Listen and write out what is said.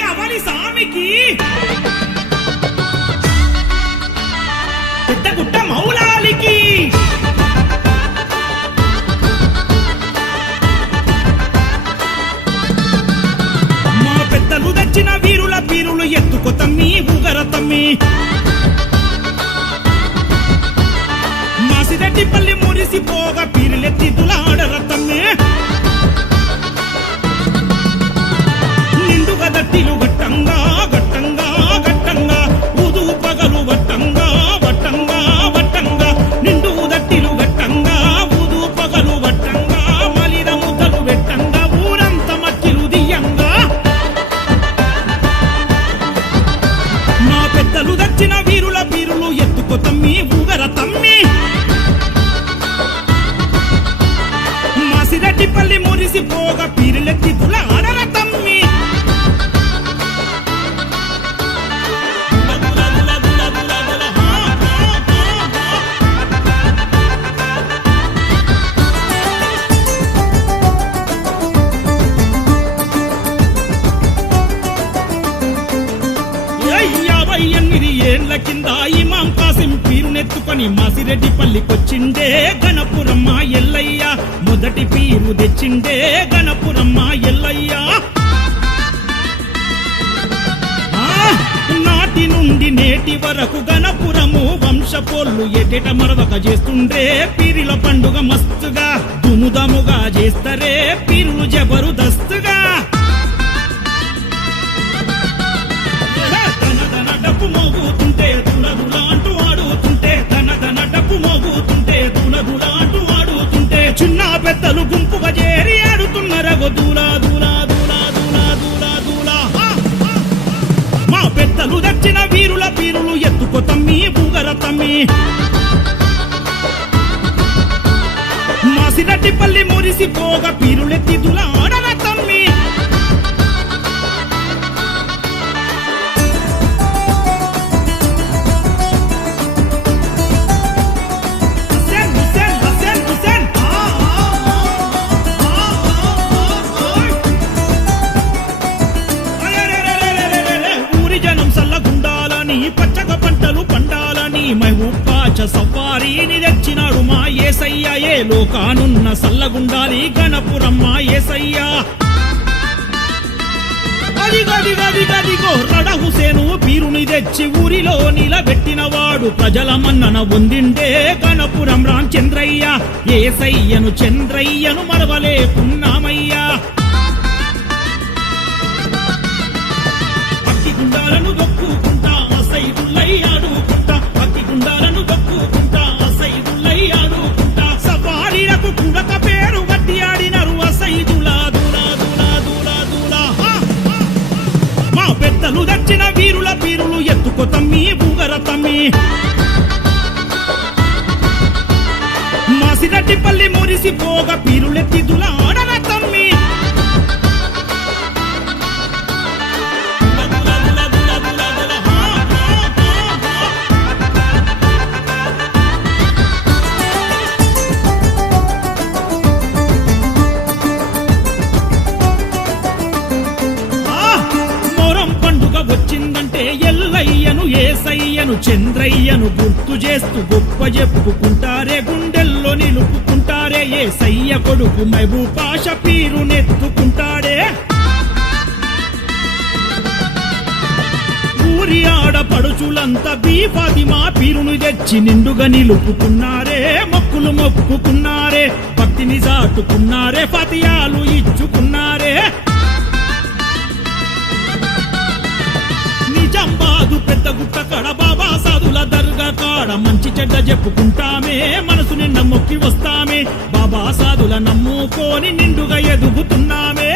కావాలి సామికి పెద్ద గుట్ట మౌలాలికి మా పెద్దలు తెచ్చిన వీరుల పీరులు ఎత్తుకు తమ్మి ఊగర తమ్మి మాసిరెడ్డిపల్లి మురిసిపోగా పీరులెత్తి దులాడర తమ్మి నిండుగా దట్టిలు గట్టంగా గట్టంగా గట్టంగా ఉదు పగలు వట్టంగా వట్టంగా వట్టంగా నిండు దట్టిలు గట్టంగా ఉదు పగలు వట్టంగా మలిర ముద్దలు వెట్టంగా ఊరంత మట్టిలు దియ్యంగా మా పెద్దలు దచ్చిన వీరుల పీరులు ఎత్తుకో తమ్మి ఊగర తమ్మి మాసిరెడ్డిపల్లి మురిసిపోగా పీరులెత్తి దులాడర తమ్మి ఏళ్ల కింద ఇమాం కాసిం పీరునెత్తుకొని మాసిరెడ్డిపల్లికొచ్చిండే గణపురమ్మ ఎల్లయ్య మొదటి పీరు తెచ్చిండే గణపురమ్మ ఎల్లయ్య నాటి నుండి నేటి వరకు గణపురము వంశపోళ్ళు ఎటెట మరవక చేస్తుండే పీరిల పండుగ మస్తుగా దుముదముగా చేస్తరే పీరులు జబరుదస్తుగా మోగుతుంటే దులదులాంటూ ఆడుతుంటే ధన ధన డప్పు మోగుతుంటే దులదులాంటూ ఆడుతుంటే చిన్న పెద్దలు గుంపుగా చేరి ఆడుతున్నారగో దూలా దూలా దూలా దూలా దూలా దూలా మా పెద్దలు దచ్చిన వీరుల పీరులు ఎత్తుకో తమ్మి ఊగర తమ్మి మాసిరెడ్డిపల్లి మురిసిపోగా పీరులెత్తి దులాడర తమ్మి పచ్చగ పంటలు పండాలని మహూపాచ సవ్వారీని తెచ్చినాడు మా యేసయ్య ఏ లోకానున్న సల్లగుండాలి గణపురమ్మ యేసయ్య అదిగదిగదిగదిగో రడ హుసేను పీరుని తెచ్చి ఊరిలో నిలబెట్టినవాడు ప్రజల మన్నన పొందిండే గణపురం రామచంద్రయ్య యేసయ్యను చంద్రయ్యను మరవలేకున్నామయ్యా పక్కి గుండాలను దొక్కుకుంటా సైదులై ఆడుకుంటా పక్కి గుండాలను దొక్కుకుంటా సైదులై ఆడుకుంటా సవారీలకు కుడక పేరు వడ్డి ఆడినరు సైదులా దూలా దూలా దూలా దూలా మా పెద్దలు దచ్చిన వీరుల పీరులు ఎత్తుకో తమ్మి ఊగర తమ్మి మాసిరెడ్డిపల్లి మురిసిపోగా పీరులెత్తి దులాడర తమ్మి వచ్చిందంటే ఎల్లయ్యను ఏసయ్యను చంద్రయ్యను గుర్తు చేస్తూ గొప్ప చెప్పుకుంటారే గుండెల్లో నిలుపుకుంటారే ఏసయ్య కొడుకు మహబూబాష పీరునెత్తుకుంటాడే ఊరి ఆడపడుచులంతా బీఫాతిమా పీరును తెచ్చి నిండుగా నిలుపుకున్నారే మొక్కులు మొక్కుకున్నారే భక్తిని చాటుకున్నారే ఫతియాలు ఇచ్చుకున్నారే నిజామాబాదు పెద్ద గుట్ట కాడ బాబా సాధుల దర్గా కాడ మంచి చెడ్డ చెప్పుకుంటామే మనసు నిండా మొక్కి వస్తామే బాబా సాధుల నమ్ముకొని నిండుగా ఎదుగుతున్నామే